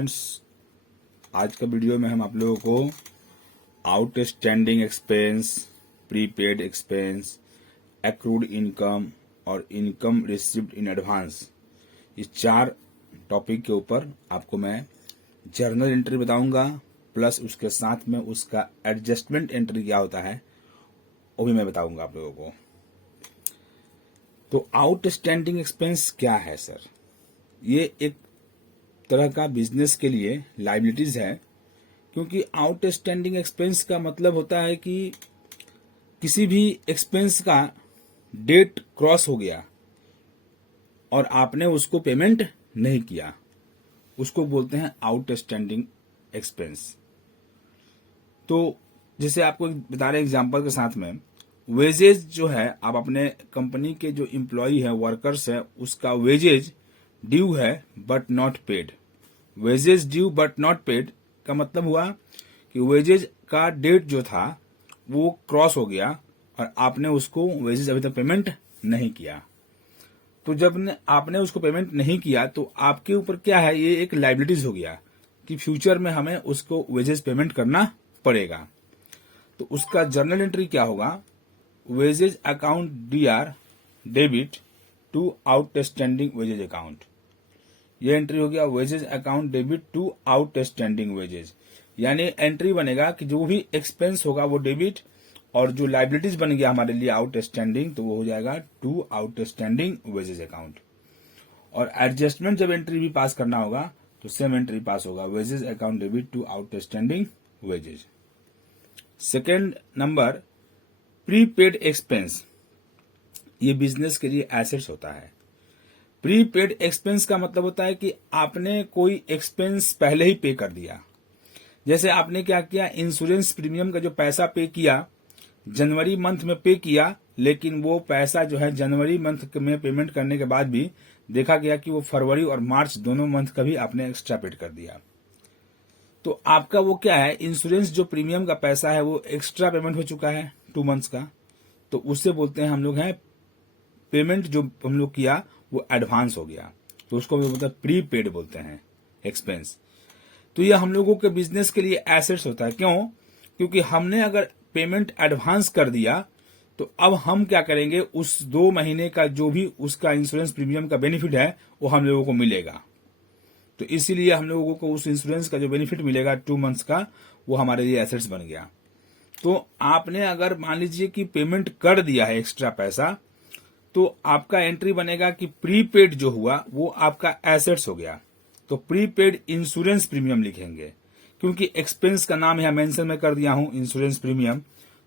Friends, आज का video में हम आप लोगों को outstanding expense, prepaid expense, accrued income और इनकम रिसीव्ड इन एडवांस, ये 4 टॉपिक के ऊपर आपको मैं जर्नल एंट्री बताऊंगा, प्लस उसके साथ में उसका एडजस्टमेंट एंट्री क्या होता है वो भी मैं बताऊंगा आप लोगों को। तो आउटस्टैंडिंग एक्सपेंस क्या है सर? ये एक तरह का बिजनेस के लिए लायबिलिटीज है, क्योंकि आउटस्टैंडिंग एक्सपेंस का मतलब होता है कि किसी भी एक्सपेंस का डेट क्रॉस हो गया और आपने उसको पेमेंट नहीं किया, उसको बोलते हैं आउटस्टैंडिंग एक्सपेंस। तो जैसे आपको बता रहे एग्जांपल के साथ में, वेजेज जो है, आप अपने कंपनी के जो एम्प्लॉय है, वर्कर्स है, उसका वेजेज ड्यू है but not paid. Wages due but not paid का मतलब हुआ कि वेजेज का डेट जो था वो क्रॉस हो गया और आपने उसको वेजेज अभी तक पेमेंट नहीं किया। तो जब आपने उसको पेमेंट नहीं किया तो आपके ऊपर क्या है, ये एक लायबिलिटीज हो गया कि फ्यूचर में हमें उसको वेजेज पेमेंट करना पड़ेगा। तो उसका जर्नल एंट्री क्या होगा? Wages account DR debit to outstanding wages account. ये एंट्री हो गया wages account debit to outstanding wages, यानी एंट्री बनेगा कि जो भी एक्सपेंस होगा वो डेबिट, और जो लायबिलिटीज बन गया हमारे लिए आउटस्टैंडिंग, तो वो हो जाएगा टू आउटस्टैंडिंग वेजेज अकाउंट। और एडजस्टमेंट जब एंट्री भी पास करना होगा तो सेम एंट्री पास होगा, wages account debit to outstanding wages. Second number, prepaid expense. ये बिजनेस के लिए एसेट्स होता है। प्रीपेड एक्सपेंस का मतलब होता है कि आपने कोई एक्सपेंस पहले ही पे कर दिया। जैसे आपने क्या किया, इंश्योरेंस प्रीमियम का जो पैसा पे किया, जनवरी मंथ में पे किया, लेकिन वो पैसा जो है जनवरी मंथ में पेमेंट करने के बाद भी देखा गया कि वो फरवरी और मार्च दोनों मंथ का भी आपने एक्स्ट्रा पेड कर दिया। तो आपका वो क्या है, इंश्योरेंस जो प्रीमियम का पैसा है वो एक्स्ट्रा पेमेंट हो चुका है 2 मंथ्स का, तो उससे बोलते हैं हम लोग हैं पेमेंट जो हम लोग किया वो एडवांस हो गया, तो उसको हम लोग प्रीपेड बोलते हैं एक्सपेंस। तो ये हम लोगों के बिजनेस के लिए एसेट्स होता है। क्यों? क्योंकि हमने अगर पेमेंट एडवांस कर दिया तो अब हम क्या करेंगे, उस 2 महीने का जो भी उसका इंश्योरेंस प्रीमियम का बेनिफिट है वो हम लोगों को मिलेगा। तो इसीलिए हम लोगों को उस इंश्योरेंस का जो बेनिफिट मिलेगा 2 मंथ्स का, वो हमारे लिए एसेट्स बन गया। तो आपने अगर मान लीजिए कि पेमेंट कर दिया है एक्स्ट्रा पैसा, तो आपका एंट्री बनेगा कि प्रीपेड जो हुआ वो आपका एसेट्स हो गया। तो प्रीपेड इंश्योरेंस प्रीमियम लिखेंगे, क्योंकि एक्सपेंस का नाम यहां मेंशन मैं कर दिया हूं इंश्योरेंस प्रीमियम।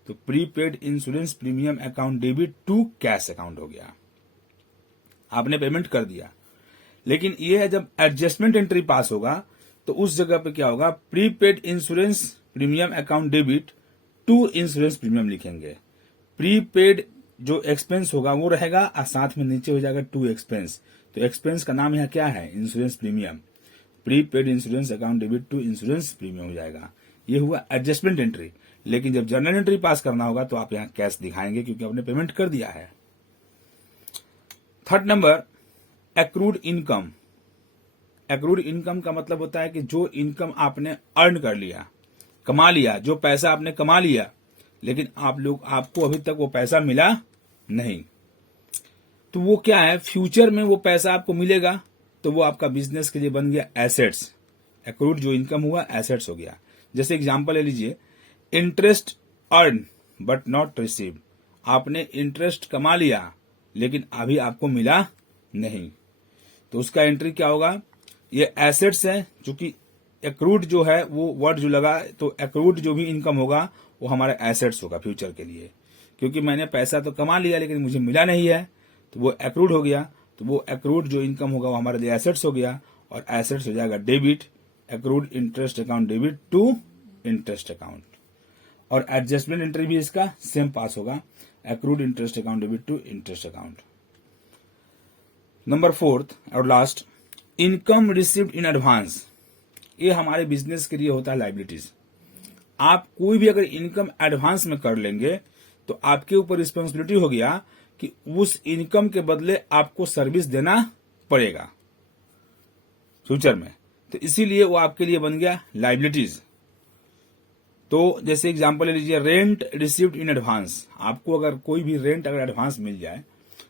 तो prepaid insurance premium account debit to cash account हो गया। आपने पेमेंट कर दिया, लेकिन ये है जब एडजस्टमेंट एंट्री पास होगा तो उस जगह पे क्या होगा, prepaid insurance premium account debit to insurance premium लिखेंगे। प्रीपेड जो एक्सपेंस होगा वो रहेगा और साथ में नीचे हो जाएगा टू एक्सपेंस। तो एक्सपेंस का नाम यहाँ क्या है, insurance premium. Prepaid insurance account debit to insurance premium हो जाएगा। ये हुआ एडजस्टमेंट एंट्री। लेकिन जब जर्नल एंट्री पास करना होगा तो आप यहाँ कैश दिखाएंगे, क्योंकि आपने पेमेंट कर दिया है। Third number, accrued income. Accrued income का मतलब होता है कि जो इनकम आपने अर्न कर लिया, कमा लिया, जो पैसा आपने कमा लिया, लेकिन आपको अभी तक वो पैसा मिला नहीं, तो वो क्या है, फ्यूचर में वो पैसा आपको मिलेगा, तो वो आपका बिजनेस के लिए बन गया एसेट्स। एक्रूड जो इनकम हुआ एसेट्स हो गया। जैसे एग्जांपल ले लीजिए, interest earn but not received. आपने इंटरेस्ट कमा लिया लेकिन अभी आपको मिला नहीं, तो उसका एंट्री क्या होगा, ये एसेट्स है। चूंकि एक्रूड जो है वो वर्ड जो लगा, तो एक्रूड जो भी इनकम होगा वो हमारा एसेट्स होगा फ्यूचर के लिए, क्योंकि मैंने पैसा तो कमा लिया लेकिन मुझे मिला नहीं है, तो वो एक्रूड हो गया। तो वो एक्रूड जो इनकम होगा वो हमारे लिए एसेट्स हो गया, और एसेट्स हो जाएगा debit, accrued interest account debit to interest account. और एडजस्टमेंट एंट्री भी इसका सेम पास होगा, accrued interest account debit to interest account. Number 4th और last, income received in advance. ये हमारे बिजनेस के लिए होता है लायबिलिटीज। आप कोई भी अगर इनकम एडवांस में कर लेंगे तो आपके ऊपर रिस्पॉन्सिबिलिटी हो गया कि उस इनकम के बदले आपको सर्विस देना पड़ेगा फ्यूचर में। तो इसीलिए वो आपके लिए बन गया लाइबिलिटीज। तो जैसे एग्जांपल ले लीजिए, रेंट रिसीव्ड इन एडवांस। आपको अगर कोई भी रेंट अगर एडवांस मिल जाए,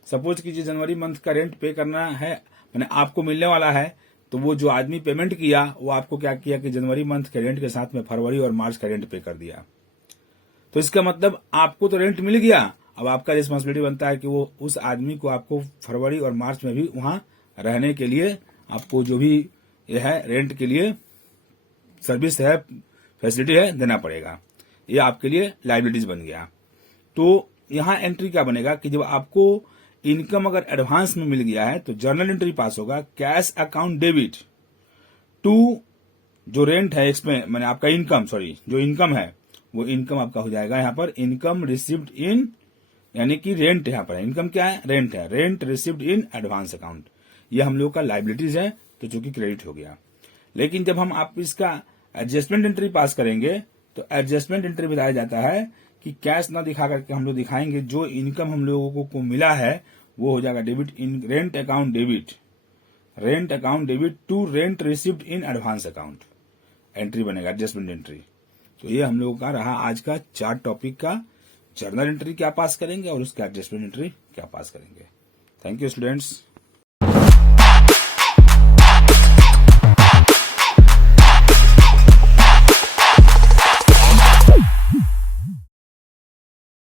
सपोज कीजिए जनवरी मंथ का रेंट पे करना है, मैंने आपको मिलने वाला है, तो वो जो आदमी पेमेंट किया वो आपको क्या किया कि जनवरी मंथ के रेंट के साथ में फरवरी और मार्च का रेंट पे कर दिया। तो इसका मतलब आपको तो रेंट मिल गया, अब आपका रिस्पॉन्सिबिलिटी बनता है कि वो उस आदमी को आपको फरवरी और मार्च में भी वहां रहने के लिए आपको जो भी यह है रेंट के लिए सर्विस है, फैसिलिटी है, देना पड़ेगा। ये आपके लिए लाइबिलिटीज बन गया। तो यहां एंट्री क्या बनेगा कि जब आपको इनकम अगर एडवांस में मिल गया है तो जर्नल एंट्री पास होगा, कैश अकाउंट डेबिट टू जो रेंट है इसमें मैंने आपका इनकम, सॉरी जो इनकम है वो इनकम आपका हो जाएगा यहाँ पर इनकम रिसीव्ड इन, यानी कि रेंट यहाँ पर इनकम क्या है, रेंट है, rent received in advance account. ये हम लोग का लाइबिलिटीज है, तो चूंकि क्रेडिट हो गया। लेकिन जब हम आप इसका एडजस्टमेंट एंट्री पास करेंगे तो एडजस्टमेंट एंट्री बताया जाता है कि कैश ना दिखा करके हम लोग दिखाएंगे जो इनकम हम लोगों को मिला है वो हो जाएगा debit in rent account debit, rent account debit to rent received in advance account, entry बनेगा एडजस्टमेंट एंट्री। तो ये हम लोगों का रहा आज का 4 टॉपिक का, जर्नल एंट्री क्या पास करेंगे और उसका एडजस्टमेंट एंट्री क्या पास करेंगे। Thank you students.